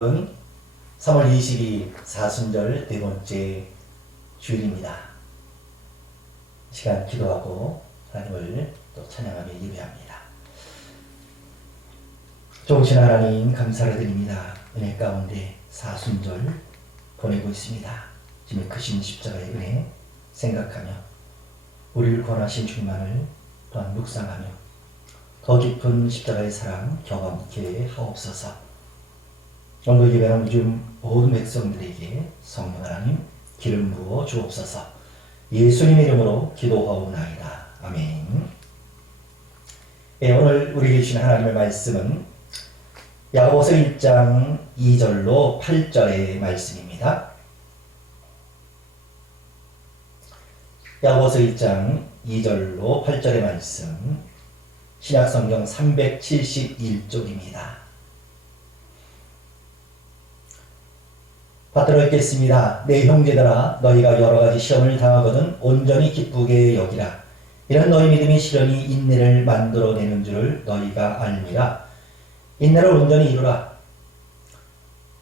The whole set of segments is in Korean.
3월 22일 사순절 네 번째 주일입니다. 시간 기도하고 하나님을 또 찬양하며 예배합니다. 좋으신 하나님 감사를 드립니다. 은혜 가운데 사순절 보내고 있습니다. 주님의 크신 십자가의 은혜 생각하며 우리를 구원하신 주님만을 또한 묵상하며 더 깊은 십자가의 사랑 경험케 하옵소서. 오늘 예배하는 우리 모든 백성들에게 성령 하나님 기름 부어 주옵소서. 예수님의 이름으로 기도하옵나이다. 아멘. 오늘 우리에게 주신 하나님의 말씀은 야고보서 1장 2절로 8절의 말씀입니다. 야고보서 1장 2절로 8절의 말씀, 신약성경 371쪽입니다. 받들어 읽겠습니다. 내 형제들아, 너희가 여러가지 시험을 당하거든 온전히 기쁘게 여기라. 이런 너희 믿음이 실현이 인내를 만들어내는 줄을 너희가 알미라. 인내를 온전히 이루라.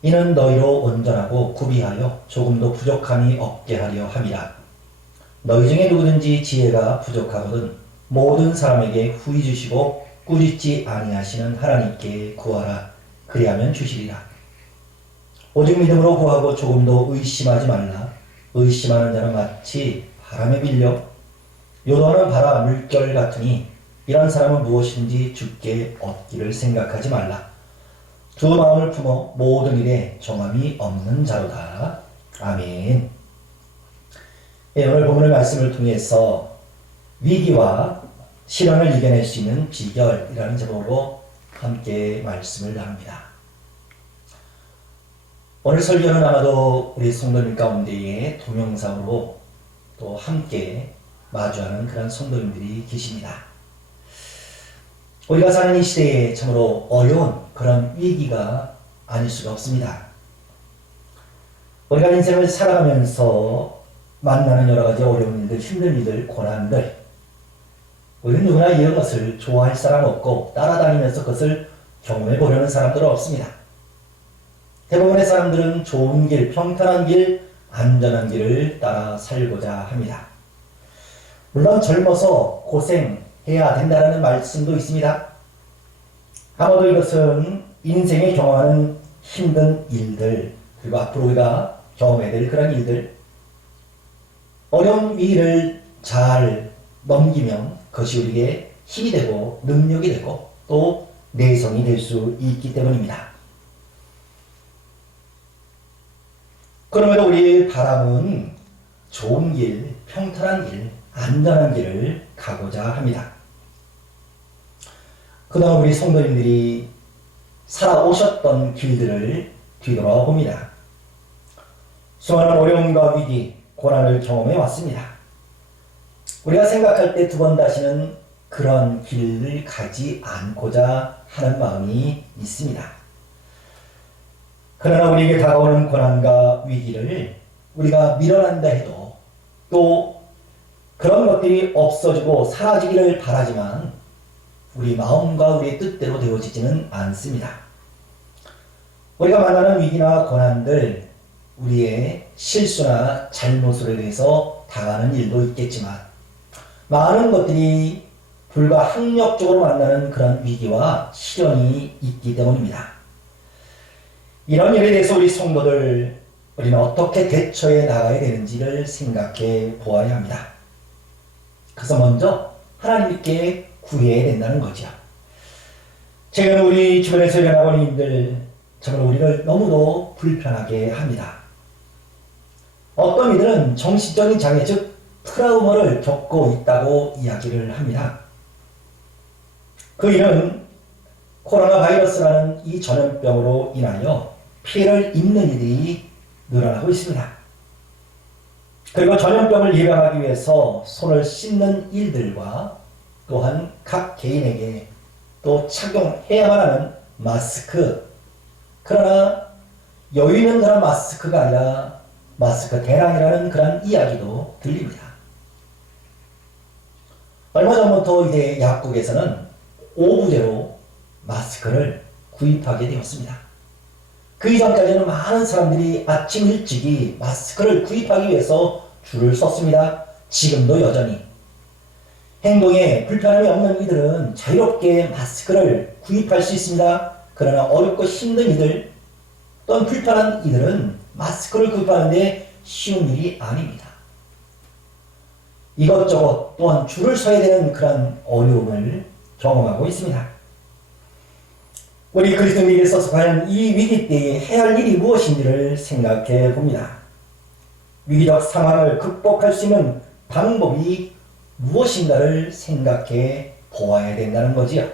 이는 너희로 온전하고 구비하여 조금도 부족함이 없게 하려 함이라. 너희 중에 누구든지 지혜가 부족하거든 모든 사람에게 후히 주시고 꾸짖지 아니하시는 하나님께 구하라. 그리하면 주시리라. 오직 믿음으로 구하고 조금도 의심하지 말라. 의심하는 자는 마치 바람에 빌려 요동하는 바다 물결 같으니 이런 사람은 무엇인지 주께 얻기를 생각하지 말라. 두 마음을 품어 모든 일에 정함이 없는 자로다. 아멘. 오늘 본문의 말씀을 통해서 위기와 시련을 이겨낼 수 있는 비결이라는 제목으로 함께 말씀을 나눕니다. 오늘 설교는 아마도 우리 성도님 가운데에 동영상으로 또 함께 마주하는 그런 성도님들이 계십니다. 우리가 사는 이 시대에 참으로 어려운 그런 위기가 아닐 수가 없습니다. 우리가 인생을 살아가면서 만나는 여러 가지 어려운 일들, 힘든 일들, 고난들, 우리는 누구나 이런 것을 좋아할 사람 없고 따라다니면서 그것을 경험해 보려는 사람들은 없습니다. 대부분의 사람들은 좋은 길, 평탄한 길, 안전한 길을 따라 살고자 합니다. 물론 젊어서 고생해야 된다는 말씀도 있습니다. 아마도 이것은 인생에 경험하는 힘든 일들, 그리고 앞으로 우리가 경험해야 될 그런 일들, 어려운 위기를 잘 넘기면 그것이 우리에게 힘이 되고 능력이 되고 또 내성이 될 수 있기 때문입니다. 그럼에도 우리의 바람은 좋은 길, 평탄한 길, 안전한 길을 가고자 합니다. 그동안 우리 성도님들이 살아오셨던 길들을 뒤돌아봅니다. 수많은 어려움과 위기, 고난을 경험해 왔습니다. 우리가 생각할 때 두 번 다시는 그런 길을 가지 않고자 하는 마음이 있습니다. 그러나 우리에게 다가오는 고난과 위기를 우리가 밀어낸다 해도 또 그런 것들이 없어지고 사라지기를 바라지만 우리 마음과 우리의 뜻대로 되어지지는 않습니다. 우리가 만나는 위기나 고난들, 우리의 실수나 잘못으로 인해서 당하는 일도 있겠지만 많은 것들이 불가항력적으로 만나는 그런 위기와 시련이 있기 때문입니다. 이런 일에 대해서 우리 성도들, 우리는 어떻게 대처해 나가야 되는지를 생각해 보아야 합니다. 그래서 먼저 하나님께 구해야 된다는 거죠. 최근 우리 주변에서 일어나는 일들, 정말 우리를 너무도 불편하게 합니다. 어떤 이들은 정신적인 장애, 즉 트라우마를 겪고 있다고 이야기를 합니다. 그 이는 코로나 바이러스라는 이 전염병으로 인하여 피해를 입는 이들이 늘어나고 있습니다. 그리고 전염병을 예방하기 위해서 손을 씻는 일들과 또한 각 개인에게 또 착용해야만 하는 마스크, 그러나 여유 있는 그런 마스크가 아니라 마스크 대란이라는 그런 이야기도 들립니다. 얼마 전부터 이제 약국에서는 5부제로 마스크를 구입하게 되었습니다. 그 이전까지는 많은 사람들이 아침 일찍이 마스크를 구입하기 위해서 줄을 섰습니다. 지금도 여전히. 행동에 불편함이 없는 이들은 자유롭게 마스크를 구입할 수 있습니다. 그러나 어렵고 힘든 이들 또는 불편한 이들은 마스크를 구입하는데 쉬운 일이 아닙니다. 이것저것 또한 줄을 서야 되는 그런 어려움을 경험하고 있습니다. 우리 그리스도인에게 있어서 과연 이 위기 때에 해야 할 일이 무엇인지를 생각해 봅니다. 위기적 상황을 극복할 수 있는 방법이 무엇인가를 생각해 보아야 된다는 거지요.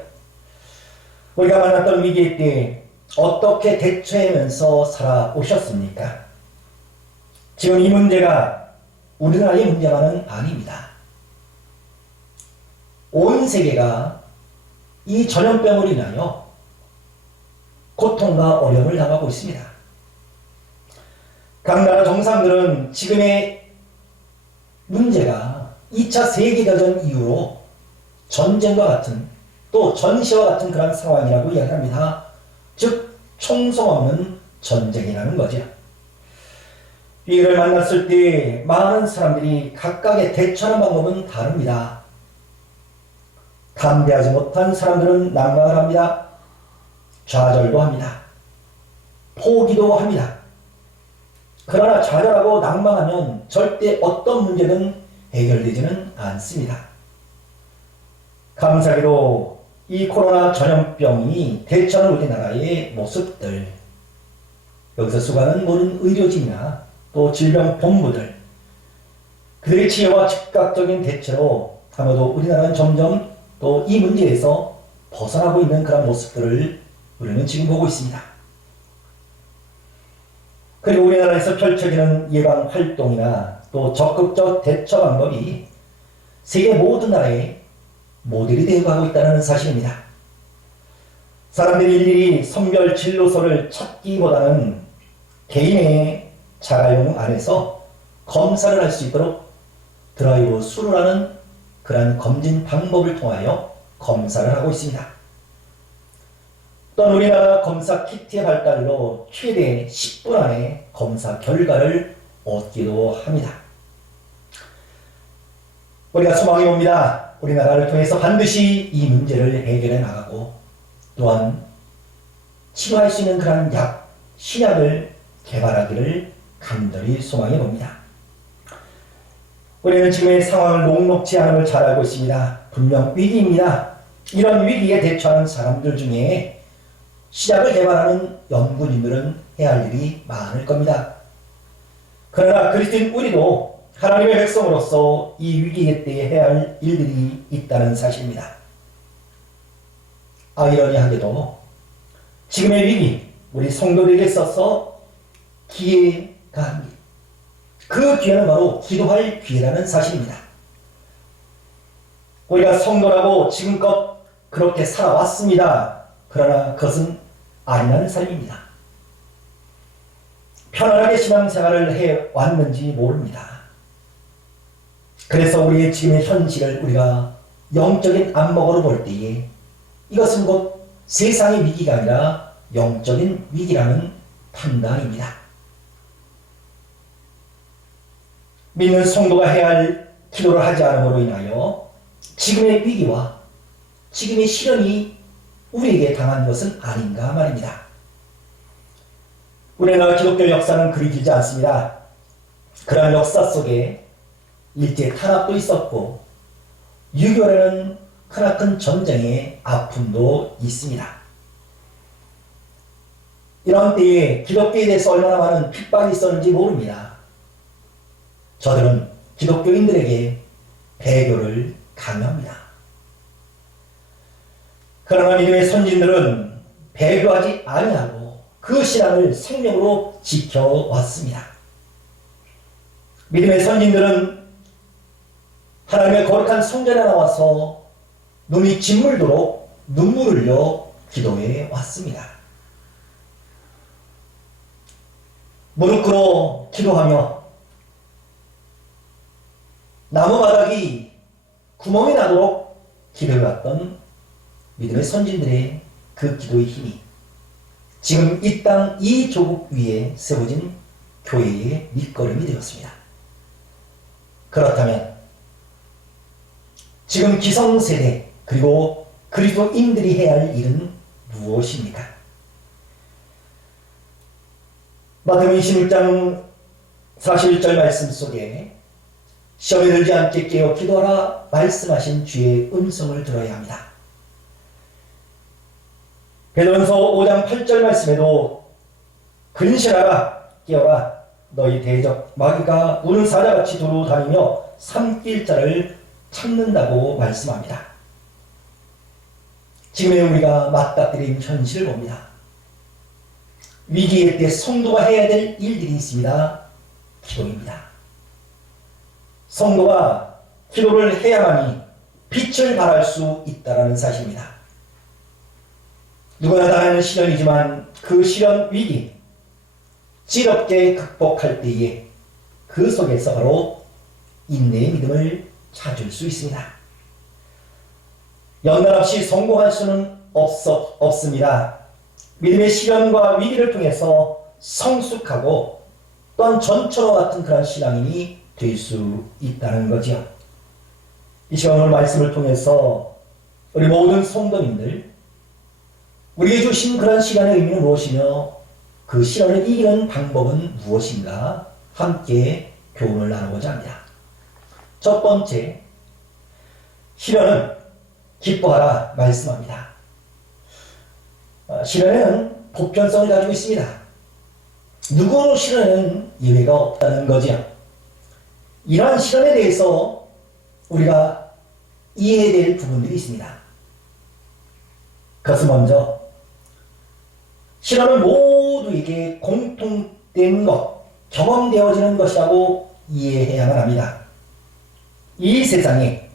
우리가 만났던 위기 때 어떻게 대처하면서 살아오셨습니까? 지금 이 문제가 우리나라의 문제만은 아닙니다. 온 세계가 이 전염병으로 인하여 고통과 어려움을 당하고 있습니다. 각 나라 정상들은 지금의 문제가 2차 세계대전 이후로 전쟁과 같은 또 전시와 같은 그런 상황이라고 이야기합니다. 즉 총성 없는 전쟁이라는 거죠. 이를 만났을 때 많은 사람들이 각각의 대처하는 방법은 다릅니다. 담대하지 못한 사람들은 난감을 합니다. 좌절도 합니다. 포기도 합니다. 그러나 좌절하고 낭망하면 절대 어떤 문제든 해결되지는 않습니다. 감사하게도 이 코로나 전염병이 대처하는 우리나라의 모습들, 여기서 수고하는 모든 의료진이나 또 질병본부들, 그들의 지혜와 즉각적인 대처로 아마도 우리나라는 점점 또 이 문제에서 벗어나고 있는 그런 모습들을 우리는 지금 보고 있습니다. 그리고 우리나라에서 펼쳐지는 예방 활동이나 또 적극적 대처 방법이 세계 모든 나라에 모델이 되어가고 있다는 사실입니다. 사람들이 일일이 선별 진료소를 찾기보다는 개인의 자가용 안에서 검사를 할 수 있도록 드라이브 스루를 하는 그러한 검진 방법을 통하여 검사를 하고 있습니다. 또한 우리나라 검사 키트의 발달로 최대 10분 안에 검사 결과를 얻기도 합니다. 우리가 소망해 봅니다. 우리나라를 통해서 반드시 이 문제를 해결해 나가고 또한 치료할 수 있는 그런 약, 신약을 개발하기를 간절히 소망해 봅니다. 우리는 지금의 상황을 녹록지 않음을 잘 알고 있습니다. 분명 위기입니다. 이런 위기에 대처하는 사람들 중에 시작을 개발하는 연구진들은 해야 할 일이 많을 겁니다. 그러나 그리스도인 우리도 하나님의 백성으로서 이 위기 때에 해야 할 일들이 있다는 사실입니다. 아이러니하게도 지금의 위기, 우리 성도들에게 있어서 기회가 합니다. 그 기회는 바로 기도할 기회라는 사실입니다. 우리가 성도라고 지금껏 그렇게 살아왔습니다. 그러나 그것은 아니라는 삶입니다. 편안하게 신앙생활을 해왔는지 모릅니다. 그래서 우리의 지금의 현실을 우리가 영적인 안목으로 볼 때에 이것은 곧 세상의 위기가 아니라 영적인 위기라는 판단입니다. 믿는 성도가 해야 할 기도를 하지 않음으로 인하여 지금의 위기와 지금의 시련이 우리에게 당한 것은 아닌가 말입니다. 우리나라 기독교 역사는 그리 길지 않습니다. 그러한 역사 속에 일제 탄압도 있었고 6.25라는 크나큰 전쟁의 아픔도 있습니다. 이런 때에 기독교에 대해서 얼마나 많은 핍박이 있었는지 모릅니다. 저들은 기독교인들에게 배교를 강요합니다. 그러나 믿음의 선진들은 배교하지 아니하고 그 신앙을 생명으로 지켜왔습니다. 믿음의 선진들은 하나님의 거룩한 성전에 나와서 눈이 짓물도록 눈물을 흘려 기도해 왔습니다. 무릎 꿇어 기도하며 나무 바닥이 구멍이 나도록 기도해왔던 믿음의 선진들의 그 기도의 힘이 지금 이 땅 이 조국 위에 세워진 교회의 밑거름이 되었습니다. 그렇다면 지금 기성세대 그리고 그리스도인들이 해야 할 일은 무엇입니까? 마태복음 26장 41절 말씀 속에 시험에 들지 않게 깨어 기도하라 말씀하신 주의 음성을 들어야 합니다. 베드로전서 5장 8절 말씀에도 근신하라 깨어라 너희 대적 마귀가 우는 사자같이 두루 다니며 삼킬 자를 찾는다고 말씀합니다. 지금의 우리가 맞닥뜨린 현실을 봅니다. 위기의 때 성도가 해야 될 일들이 있습니다. 기도입니다. 성도가 기도를 해야만이 빛을 발할 수 있다는 사실입니다. 누구나 다 하는 시련이지만 그 시련 위기 지럽게 극복할 때에 그 속에서 바로 인내의 믿음을 찾을 수 있습니다. 연단없이 성공할 수는 없습니다. 믿음의 시련과 위기를 통해서 성숙하고 또한 전처와 같은 그런 신앙인이 될 수 있다는 거죠. 이 시간 오늘 말씀을 통해서 우리 모든 성도님들 우리에게 주신 그런 시간의 의미는 무엇이며 그 시련을 이기는 방법은 무엇인가 함께 교훈을 나누고자 합니다. 첫 번째, 시련은 기뻐하라 말씀합니다. 시련에는 보편성을 가지고 있습니다. 누구도 시련에는 예외가 없다는 거죠. 이러한 시련에 대해서 우리가 이해해야 될 부분들이 있습니다. 그것은 먼저 시련은 모두에게 공통된 것, 경험되어지는 것이라고 이해해야만 합니다. 이 세상에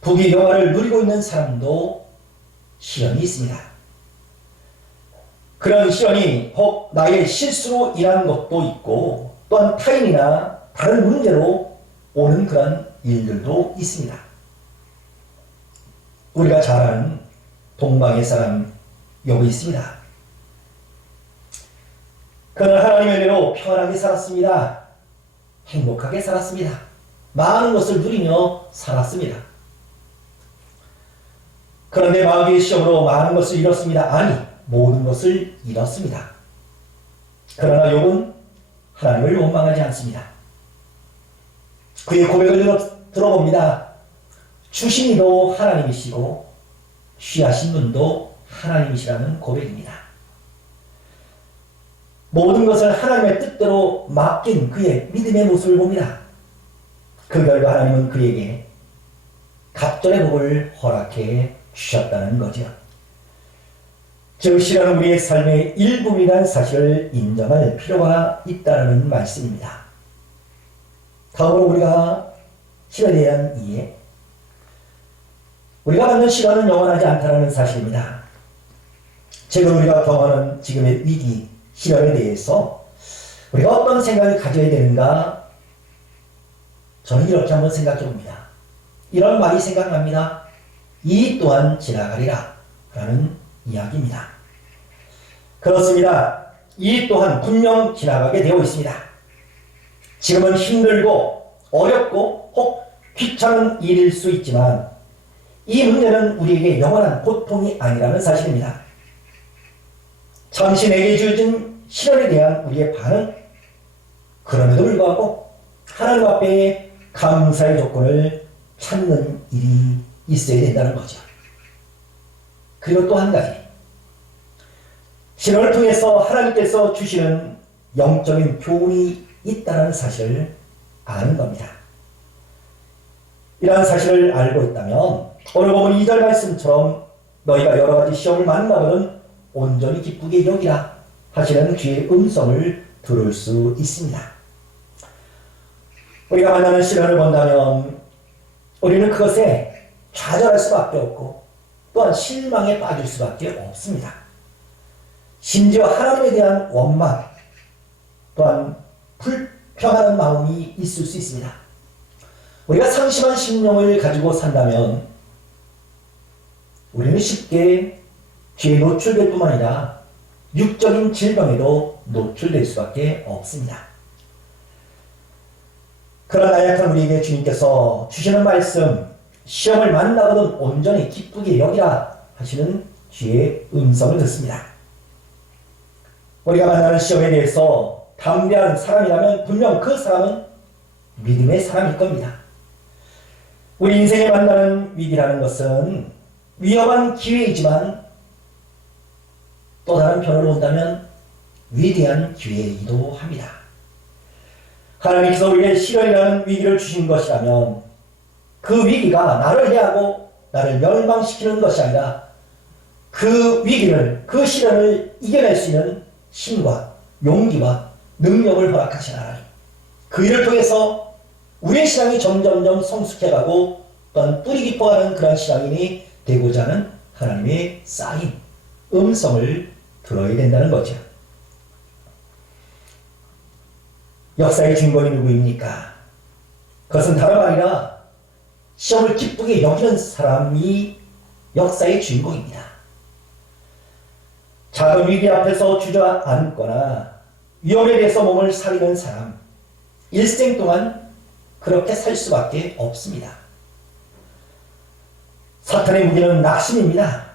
부귀 영화를 누리고 있는 사람도 시련이 있습니다. 그런 시련이 혹 나의 실수로 인한 것도 있고 또한 타인이나 다른 문제로 오는 그런 일들도 있습니다. 우리가 잘 아는 동방의 사람 욥이 있습니다. 그는 하나님의 은혜로 평안하게 살았습니다. 행복하게 살았습니다. 많은 것을 누리며 살았습니다. 그런데 마귀의 시험으로 많은 것을 잃었습니다. 아니, 모든 것을 잃었습니다. 그러나 욥은 하나님을 원망하지 않습니다. 그의 고백을 들어봅니다. 주신 이도 하나님이시고 취하신 분도 하나님이시라는 고백입니다. 모든 것을 하나님의 뜻대로 맡긴 그의 믿음의 모습을 봅니다. 그 결과 하나님은 그에게 갑절의 복을 허락해 주셨다는 거죠. 즉 시련은 우리의 삶의 일부이라는 사실을 인정할 필요가 있다는 말씀입니다. 다음으로 우리가 시련에 대한 이해, 우리가 받는 시련은 영원하지 않다는 사실입니다. 지금 우리가 경험하는 지금의 위기, 시련에 대해서 우리가 어떤 생각을 가져야 되는가? 저는 이렇게 한번 생각해 봅니다. 이런 말이 생각납니다. 이 또한 지나가리라 라는 이야기입니다. 그렇습니다. 이 또한 분명 지나가게 되어 있습니다. 지금은 힘들고 어렵고 혹 귀찮은 일일 수 있지만 이 문제는 우리에게 영원한 고통이 아니라는 사실입니다. 잠시 내게 주어진 시련에 대한 우리의 반응, 그럼에도 불구하고 하나님 앞에 감사의 조건을 찾는 일이 있어야 된다는 거죠. 그리고 또 한 가지, 시련을 통해서 하나님께서 주시는 영적인 교훈이 있다는 사실을 아는 겁니다. 이러한 사실을 알고 있다면 오늘 보면 2절 말씀처럼 너희가 여러 가지 시험을 만나거든 온전히 기쁘게 여기라 하시는 주의 음성을 들을 수 있습니다. 우리가 만나는 시련을 본다면 우리는 그것에 좌절할 수밖에 없고 또한 실망에 빠질 수밖에 없습니다. 심지어 하나님에 대한 원망 또한 불평하는 마음이 있을 수 있습니다. 우리가 상심한 심령을 가지고 산다면 우리는 쉽게 죄에 노출될 뿐만 아니라 육적인 질병에도 노출될 수밖에 없습니다. 그러나 약한 우리에게 주님께서 주시는 말씀, 시험을 만나거든 온전히 기쁘게 여기라 하시는 주의 음성을 듣습니다. 우리가 만나는 시험에 대해서 담대한 사람이라면 분명 그 사람은 믿음의 사람일 겁니다. 우리 인생에 만나는 위기라는 것은 위험한 기회이지만 또 다른 편으로 본다면 위대한 기회이기도 합니다. 하나님께서 우리에게 시련이라는 위기를 주신 것이라면 그 위기가 나를 해하고 나를 멸망시키는 것이 아니라 그 위기를, 그 시련을 이겨낼 수 있는 힘과 용기와 능력을 허락하신 하나님, 그 일을 통해서 우리의 신앙이 점점점 성숙해가고 또한 뿌리 깊어가는 그런 신앙인이 되고자 하는 하나님의 쌓인 음성을 들어야 된다는 거죠. 역사의 주인공이 누구입니까? 그것은 다름 아니라 시험을 기쁘게 여기는 사람이 역사의 주인공입니다. 작은 위기 앞에서 주저앉거나 위험에 대해서 몸을 사리는 사람, 일생 동안 그렇게 살 수밖에 없습니다. 사탄의 무기는 낙심입니다.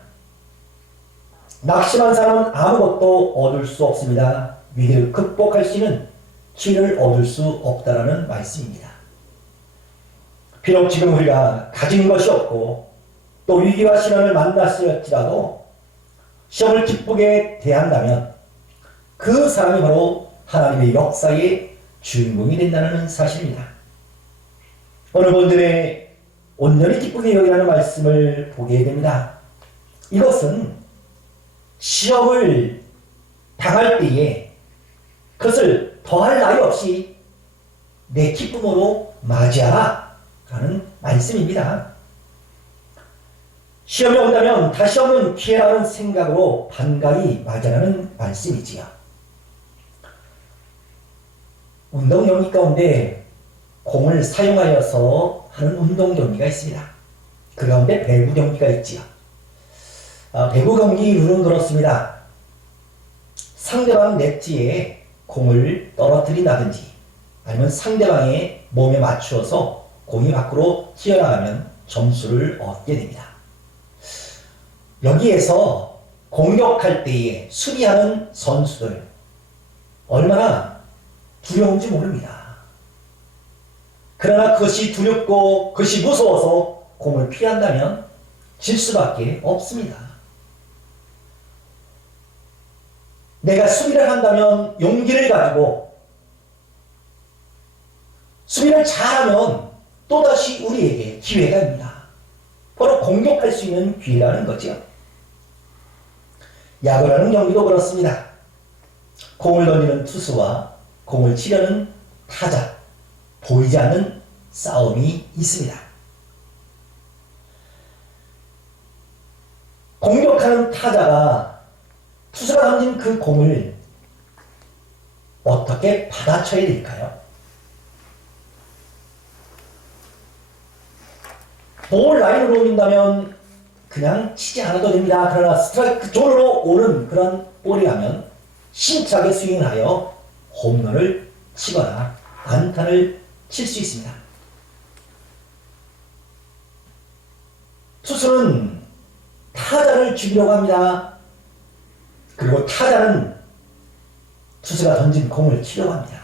낙심한 사람은 아무것도 얻을 수 없습니다. 위기를 극복할 수 있는 기회를 얻을 수 없다라는 말씀입니다. 비록 지금 우리가 가진 것이 없고 또 위기와 시련을 만났을지라도 시험을 기쁘게 대한다면 그 사람이 바로 하나님의 역사의 주인공이 된다는 사실입니다. 오늘 본문에 온전히 기쁘게 여기라는 말씀을 보게 됩니다. 이것은 시험을 당할 때에 그것을 더할 나위 없이 내 기쁨으로 맞이하라 라는 말씀입니다. 시험이 온다면 다시 없는 기회라는 생각으로 반가이 맞이하라는 말씀이지요. 운동 경기 가운데 공을 사용하여서 하는 운동 경기가 있습니다. 그 가운데 배구 경기가 있지요. 배구 경기 룰은 그렇습니다. 상대방 네트에 공을 떨어뜨린다든지 아니면 상대방의 몸에 맞추어서 공이 밖으로 튀어나가면 점수를 얻게 됩니다. 여기에서 공격할 때에 수비하는 선수들 얼마나 두려운지 모릅니다. 그러나 그것이 두렵고 그것이 무서워서 공을 피한다면 질 수밖에 없습니다. 내가 수비를 한다면 용기를 가지고 수비를 잘하면 또다시 우리에게 기회가 있습니다. 바로 공격할 수 있는 기회라는 거죠. 야구라는 경기도 그렇습니다. 공을 던지는 투수와 공을 치려는 타자, 보이지 않는 싸움이 있습니다. 공격하는 타자가 투수가 던진 그 공을 어떻게 받아쳐야 될까요? 볼 라인으로 올린다면 그냥 치지 않아도 됩니다. 그러나 스트라이크 존으로 오는 그런 볼이라면 힘차게 스윙을 하여 홈런을 치거나 안타를 칠 수 있습니다. 투수는 타자를 죽이려고 합니다. 그리고 타자는 투수가 던진 공을 치려고 합니다.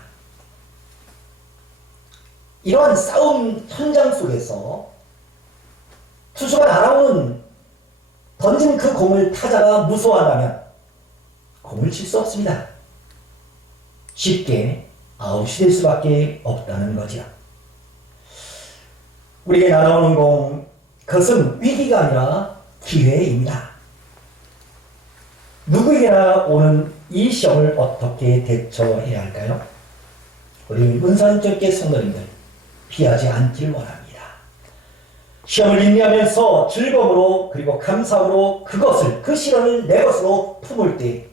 이러한 싸움 현장 속에서 투수가 날아오는 던진 그 공을 타자가 무서워한다면 공을 칠 수 없습니다. 쉽게 아웃이 될 수밖에 없다는 거죠. 우리에게 날아오는 공, 그것은 위기가 아니라 기회입니다. 누구에게나 오는 이 시험을 어떻게 대처해야 할까요? 우리 문산적계 성도님들 피하지 않길 원합니다. 시험을 인내하면서 즐거움으로 그리고 감사함으로 그것을, 그 시련을 내 것으로 품을 때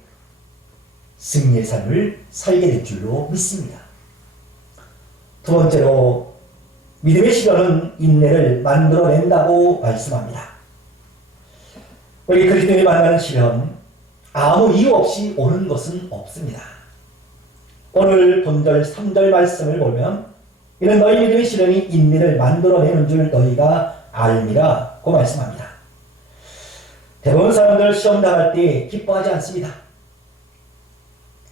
승리의 삶을 살게 될 줄로 믿습니다. 두 번째로 믿음의 시련은 인내를 만들어낸다고 말씀합니다. 우리 그리스도인이 만나는 시련, 아무 이유 없이 오는 것은 없습니다. 오늘 본절 3절 말씀을 보면 이는 너희 믿음의 시련이 인내를 만들어내는 줄 너희가 알미라 고 말씀합니다. 대부분 사람들 시험 당할 때 기뻐하지 않습니다.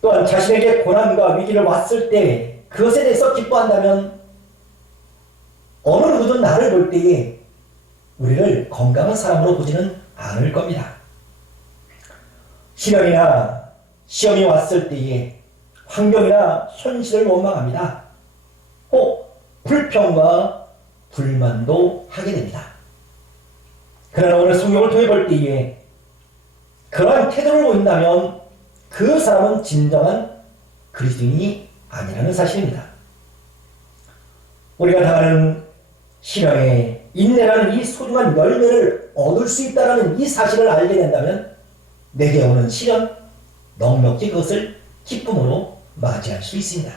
또한 자신에게 고난과 위기를 왔을 때 그것에 대해서 기뻐한다면 어느 누구든 나를 볼 때에 우리를 건강한 사람으로 보지는 않을 겁니다. 시련이나 시험이 왔을 때에 환경이나 현실을 원망합니다. 혹 불평과 불만도 하게 됩니다. 그러나 오늘 성경을 통해 볼 때에 그러한 태도를 보인다면 그 사람은 진정한 그리스도인이 아니라는 사실입니다. 우리가 당하는 시련에 인내라는 이 소중한 열매를 얻을 수 있다는 이 사실을 알게 된다면 내게 오는 시련, 넉넉히 그것을 기쁨으로 맞이할 수 있습니다.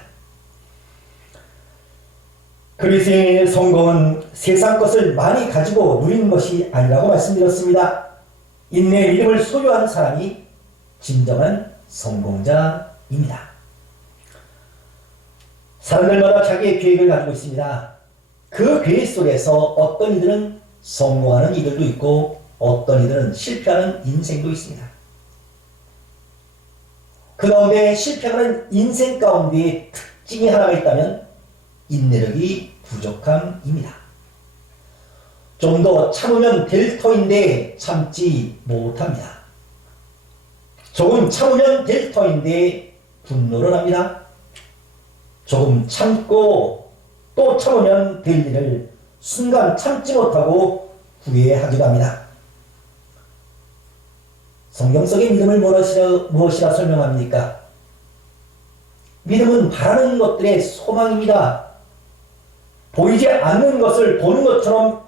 그리스도인의 성공은 세상 것을 많이 가지고 누리는 것이 아니라고 말씀드렸습니다. 인내의 믿음을 소유한 사람이 진정한 성공자입니다. 사람들마다 자기의 계획을 가지고 있습니다. 그 계획 속에서 어떤 이들은 성공하는 이들도 있고 어떤 이들은 실패하는 인생도 있습니다. 그 가운데 실패하는 인생 가운데 특징이 하나가 있다면 인내력이 부족함입니다. 좀 더 참으면 될 터인데 참지 못합니다. 조금 참으면 될 터인데 분노를 합니다. 조금 참고 또 참으면 될 일을 순간 참지 못하고 후회하기도 합니다. 성경 속의 믿음을 무엇이라 설명합니까? 믿음은 바라는 것들의 소망입니다. 보이지 않는 것을 보는 것처럼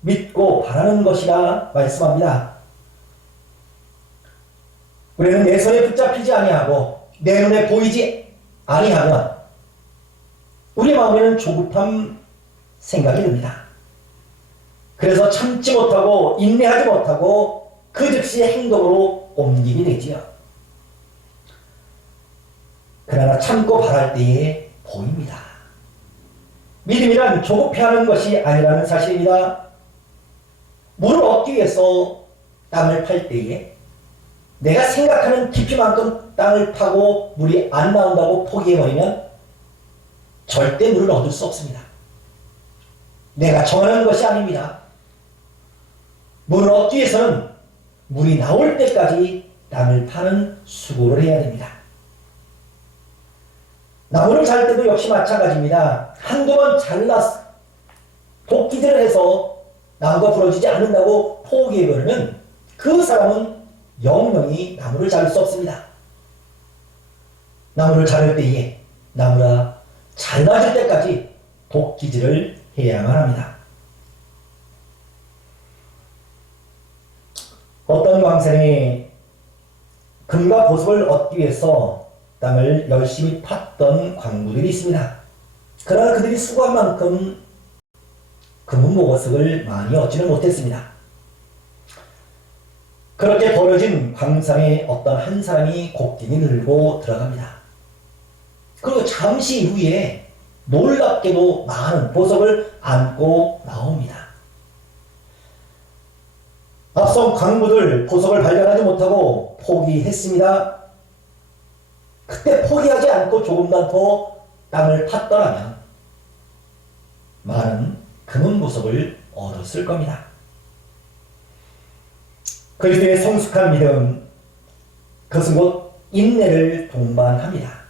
믿고 바라는 것이라 말씀합니다. 우리는 내 손에 붙잡히지 아니하고 내 눈에 보이지 아니하면 우리 마음에는 조급함 생각이 듭니다. 그래서 참지 못하고 인내하지 못하고 그 즉시 행동으로 옮기게 되지요. 그러나 참고 바랄 때에 보입니다. 믿음이란 조급해하는 것이 아니라는 사실입니다. 물을 얻기 위해서 땅을 팔 때에 내가 생각하는 깊이만큼 땅을 파고 물이 안 나온다고 포기해버리면 절대 물을 얻을 수 없습니다. 내가 정하는 것이 아닙니다. 물을 얻기 위해서는 물이 나올 때까지 땅을 파는 수고를 해야 됩니다. 나무를 잘 때도 역시 마찬가지입니다. 한두 번 잘라서 도끼질을 해서 나무가 부러지지 않는다고 포기해버리면 그 사람은 영영이 나무를 자를 수 없습니다. 나무를 자를 때에 나무가 잘라질 때까지 도끼질을 해야만 합니다. 어떤 광산에 금과 보석을 얻기 위해서 땅을 열심히 팠던 광부들이 있습니다. 그러나 그들이 수고한 만큼 금은 보석을 많이 얻지는 못했습니다. 그렇게 벌어진 광산에 어떤 한 사람이 곡괭이 들고 들어갑니다. 그리고 잠시 후에 놀랍게도 많은 보석을 안고 나옵니다. 앞선 광부들 보석을 발견하지 못하고 포기했습니다. 그때 포기하지 않고 조금만 더 땅을 팠더라면 많은 금은 보석을 얻었을 겁니다. 그리스도의 성숙한 믿음, 그것은 곧 인내를 동반합니다.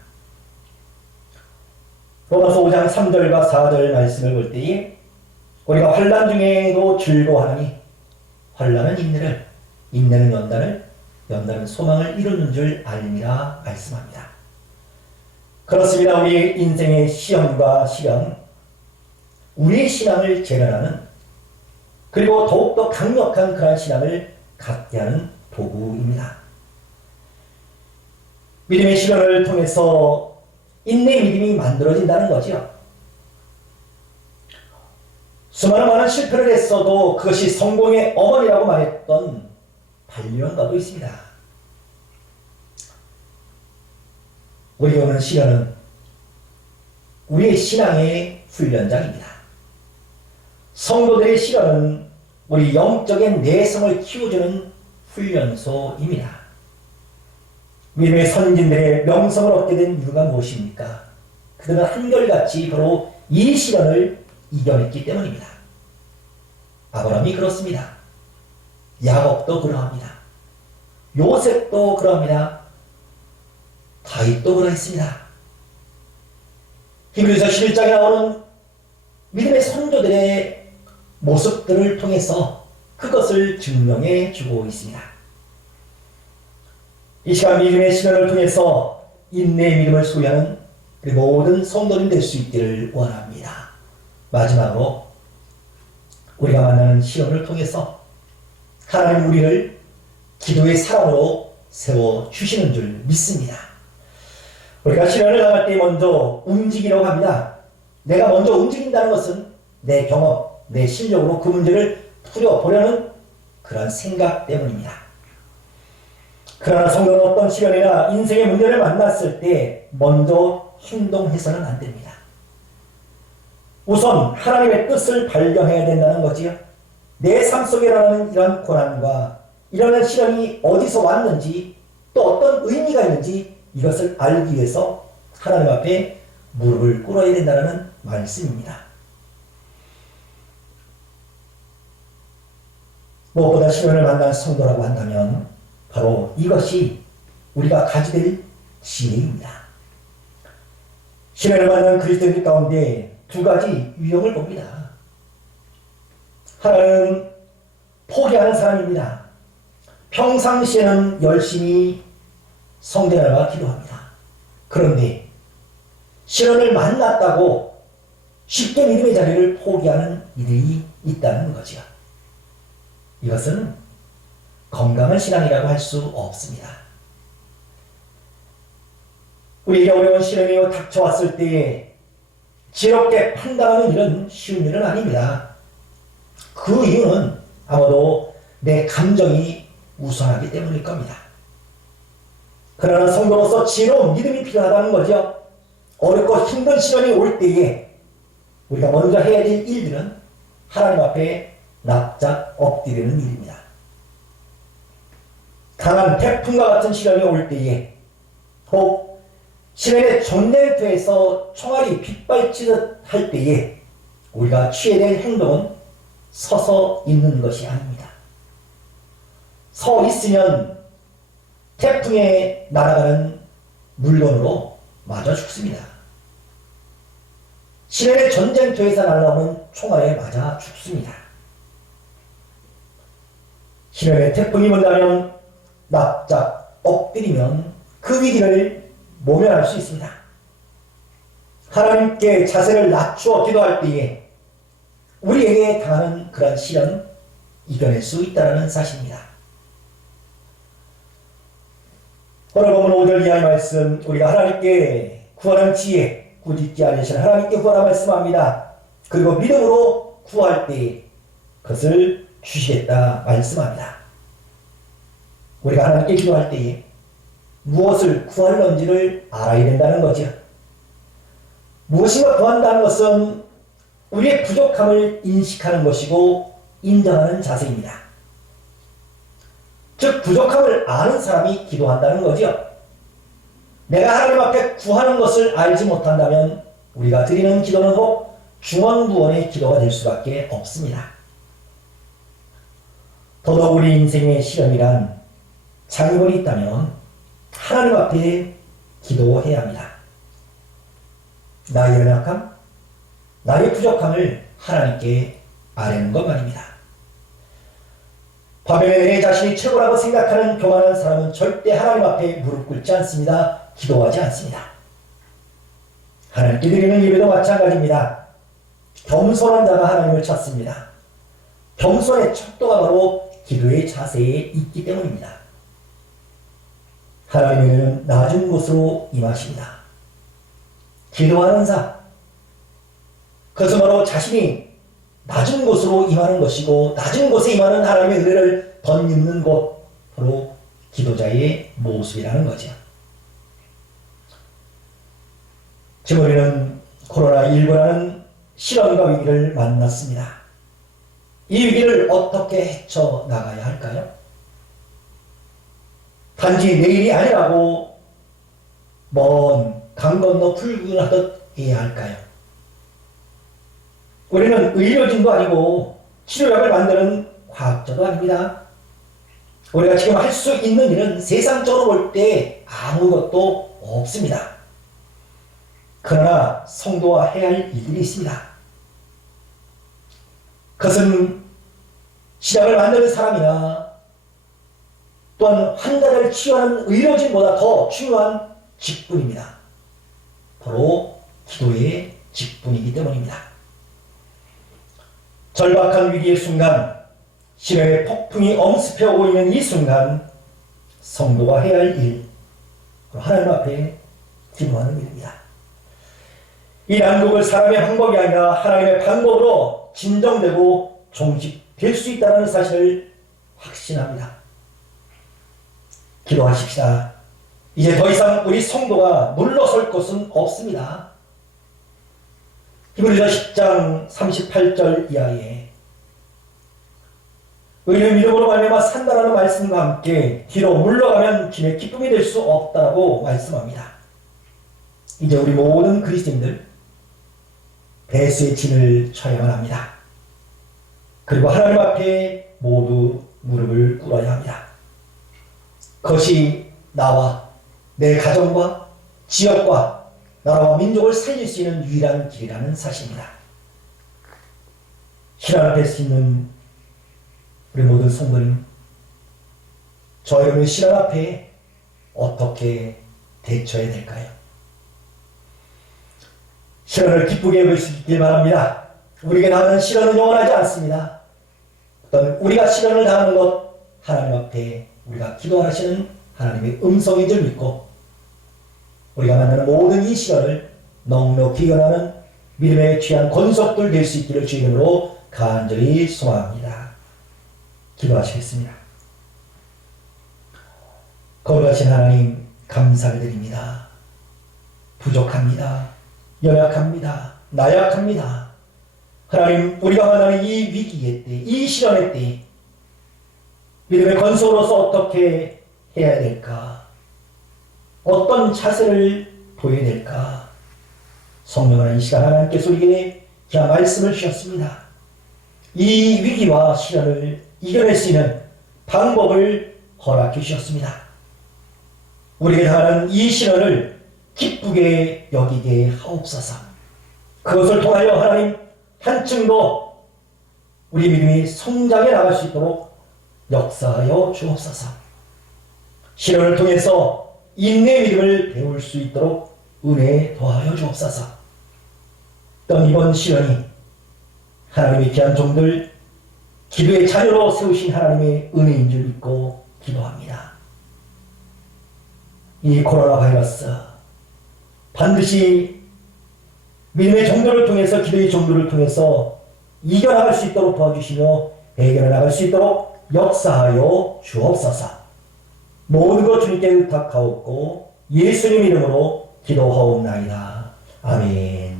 로마서 5장 3절과 4절 말씀을 볼 때에 우리가 환난 중에도 즐거워하니 환난은 인내를, 인내는 연단을, 연단은 소망을 이루는 줄 알미라 말씀합니다. 그렇습니다. 우리 인생의 시험과 시련, 우리의 신앙을 재련하는, 그리고 더욱더 강력한 그러한 신앙을 갖게 하는 도구입니다. 믿음의 시련을 통해서 인내의 믿음이 만들어진다는 거죠. 수많은 많은 실패를 했어도 그것이 성공의 어머니라고 말했던 반려가도 있습니다. 우리에게 오는 시련은 우리의 신앙의 훈련장입니다. 성도들의 시련은 우리 영적인 내성을 키워주는 훈련소입니다. 믿음의 선진들의 명성을 얻게 된 이유가 무엇입니까? 그들은 한결같이 바로 이 시련을 이겨냈기 때문입니다. 아브라함이 그렇습니다. 야곱도 그러합니다. 요셉도 그러합니다. 다윗도 그러했습니다. 히브리서 11장에 나오는 믿음의 선조들의 모습들을 통해서 그것을 증명해 주고 있습니다. 이 시간 믿음의 시간을 통해서 인내의 믿음을 소유하는 우리 모든 성도님 될 수 있기를 원합니다. 마지막으로 우리가 만나는 시련을 통해서 하나님 우리를 기도의 사람으로 세워주시는 줄 믿습니다. 우리가 시련을 당할 때 먼저 움직이려고 합니다. 내가 먼저 움직인다는 것은 내 경험, 내 실력으로 그 문제를 풀어보려는 그런 생각 때문입니다. 그러나 성도는 어떤 시련이나 인생의 문제를 만났을 때 먼저 행동해서는 안 됩니다. 우선 하나님의 뜻을 발견해야 된다는 거지요. 내 삶 속에 일어나는 이런 고난과 이러한 시련이 어디서 왔는지 또 어떤 의미가 있는지 이것을 알기 위해서 하나님 앞에 무릎을 꿇어야 된다는 말씀입니다. 무엇보다 시련을 만난 성도라고 한다면 바로 이것이 우리가 가지게 될 지혜입니다. 시련을 만난 그리스도인 가운데 두 가지 유형을 봅니다. 하나는 포기하는 사람입니다. 평상시에는 열심히 성전에와 기도합니다. 그런데 시련을 만났다고 쉽게 믿음의 자리를 포기하는 이들이 있다는 거죠. 이것은 건강한 신앙이라고 할 수 없습니다. 우리에게 어려운 시련이 닥쳐왔을 때에 지혜롭게 판단하는 일은 쉬운 일은 아닙니다. 그 이유는 아마도 내 감정이 우선하기 때문일 겁니다. 그러나 성도로서 지혜로운 믿음이 필요하다는 거죠. 어렵고 힘든 시련이 올 때에 우리가 먼저 해야 될 일들은 하나님 앞에 납작 엎드리는 일입니다. 강한 태풍과 같은 시련이 올 때에 혹 시련의 전쟁터에서 총알이 빗발치듯 할 때에 우리가 취해야 될 행동은 서서 있는 것이 아닙니다. 서 있으면 태풍에 날아가는 물건으로 맞아 죽습니다. 시련의 전쟁터에서 날아오는 총알에 맞아 죽습니다. 시련의 태풍이 온다면 납작 엎드리면 그 위기를 모면할 수 있습니다. 하나님께 자세를 낮추어 기도할 때에 우리에게 당하는 그런 시련 이겨낼 수 있다는 사실입니다. 오늘 보면 5절 이하의 말씀, 우리가 하나님께 구하는 지혜, 꾸짖지 않으신 하나님께 구하라 말씀합니다. 그리고 믿음으로 구할 때 그것을 주시겠다 말씀합니다. 우리가 하나님께 기도할 때에 무엇을 구할런지를 알아야 된다는 거죠. 무엇인가 구한다는 것은 우리의 부족함을 인식하는 것이고 인정하는 자세입니다. 즉 부족함을 아는 사람이 기도한다는 거죠. 내가 하나님 앞에 구하는 것을 알지 못한다면 우리가 드리는 기도는 혹 중언부언의 기도가 될 수밖에 없습니다. 더더욱 우리 인생의 시련이란 장애물이 있다면 하나님 앞에 기도해야 합니다. 나의 연약함, 나의 부족함을 하나님께 아뢰는 것 말입니다. 반면에 내 자신이 최고라고 생각하는 교만한 사람은 절대 하나님 앞에 무릎 꿇지 않습니다. 기도하지 않습니다. 하나님께 드리는 예배도 마찬가지입니다. 겸손한 자가 하나님을 찾습니다. 겸손의 척도가 바로 기도의 자세에 있기 때문입니다. 하나님은 낮은 곳으로 임하십니다. 기도하는 자, 그것은 바로 자신이 낮은 곳으로 임하는 것이고 낮은 곳에 임하는 하나님의 은혜를 덧입는 곳, 바로 기도자의 모습이라는 거죠. 지금 우리는 코로나19라는 시련과 위기를 만났습니다. 이 위기를 어떻게 헤쳐나가야 할까요? 단지 내일이 아니라고 먼 강 건너 불근하듯 해야 할까요? 우리는 의료진도 아니고 치료약을 만드는 과학자도 아닙니다. 우리가 지금 할 수 있는 일은 세상적으로 볼 때 아무것도 없습니다. 그러나 성도가 해야 할 일들이 있습니다. 그것은 치약을 만드는 사람이나 또한 환자를 치유하는 의료진보다 더 중요한 직분입니다. 바로 기도의 직분이기 때문입니다. 절박한 위기의 순간, 시련의 폭풍이 엄습해오고 있는 이 순간, 성도가 해야 할 일, 하나님 앞에 기도하는 일입니다. 이 난국을 사람의 방법이 아니라 하나님의 방법으로 진정되고 종식될 수 있다는 사실을 확신합니다. 기도하십시다. 이제 더 이상 우리 성도가 물러설 곳은 없습니다. 히브리서 10장 38절 이하에 의인은 믿음으로 말미암아 산다라는 말씀과 함께 뒤로 물러가면 짐의 기쁨이 될 수 없다고 말씀합니다. 이제 우리 모든 그리스도인들 배수의 진을 쳐야만 합니다. 그리고 하나님 앞에 모두 무릎을 꿇어야 합니다. 그것이 나와 내 가정과 지역과 나라와 민족을 살릴 수 있는 유일한 길이라는 사실입니다. 신앙 앞에 서 있는 우리 모든 성도님, 저 여러분의 신앙 앞에 어떻게 대처해야 될까요? 시련을 기쁘게 여길 수 있길 바랍니다. 우리에게 당하는 시련은 영원하지 않습니다. 어떤 우리가 시련을 당하는 것, 하나님 앞에 우리가 기도하시는 하나님의 음성인 줄 믿고 우리가 만나는 모든 이 시련을 넉넉히 이겨나는 믿음의 귀한 권속들 될 수 있기를 주 이름으로 간절히 소망합니다. 기도하시겠습니다. 거룩하신 하나님, 감사를 드립니다. 부족합니다. 연약합니다. 나약합니다. 하나님, 우리가 만나는 이 위기의 때, 이 시련의 때 믿음의 권속으로서 어떻게 해야 될까? 어떤 자세를 보여야 될까? 성령 하나님, 이 시간 하나님께서 우리에게 귀한 말씀을 주셨습니다. 이 위기와 시련을 이겨낼 수 있는 방법을 허락해 주셨습니다. 우리에게 당하는 이 시련을 기쁘게 여기게 하옵소서. 그것을 통하여 하나님 한층 더 우리 믿음이 성장해 나갈 수 있도록 역사하여 주옵소서. 시련을 통해서 인내의 믿음을 배울 수 있도록 은혜 더하여 주옵소서. 또 이번 시련이 하나님의 귀한 종들 기도의 자녀로 세우신 하나님의 은혜인 줄 믿고 기도합니다. 이 코로나 바이러스 반드시 믿음의 종들을 통해서, 기도의 종들을 통해서 이겨나갈 수 있도록 도와주시며 해결해 나갈 수 있도록 역사하여 주옵소서. 모든 것 주님께 의탁하옵고 예수님 이름으로 기도하옵나이다. 아멘.